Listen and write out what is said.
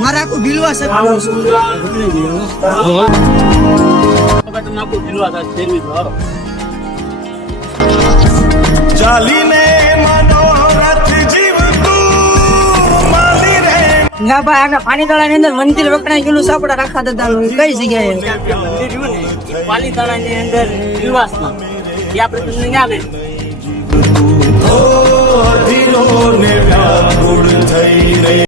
મારે આખું ઢીલવા છે ચાલીને મનોરથ જીવતું માલી રે ના ભાઈ આગળ પાણી તળાની અંદર મંદિર વખણાઈ ગયેલું છે આપણા રાખા દાદાનું કઈ જગ્યાએ પાલી તળાની અંદર નિવાસમાં એ આપણે તમને યાદ અધીરો ને વ્યાકુળ થઈ રે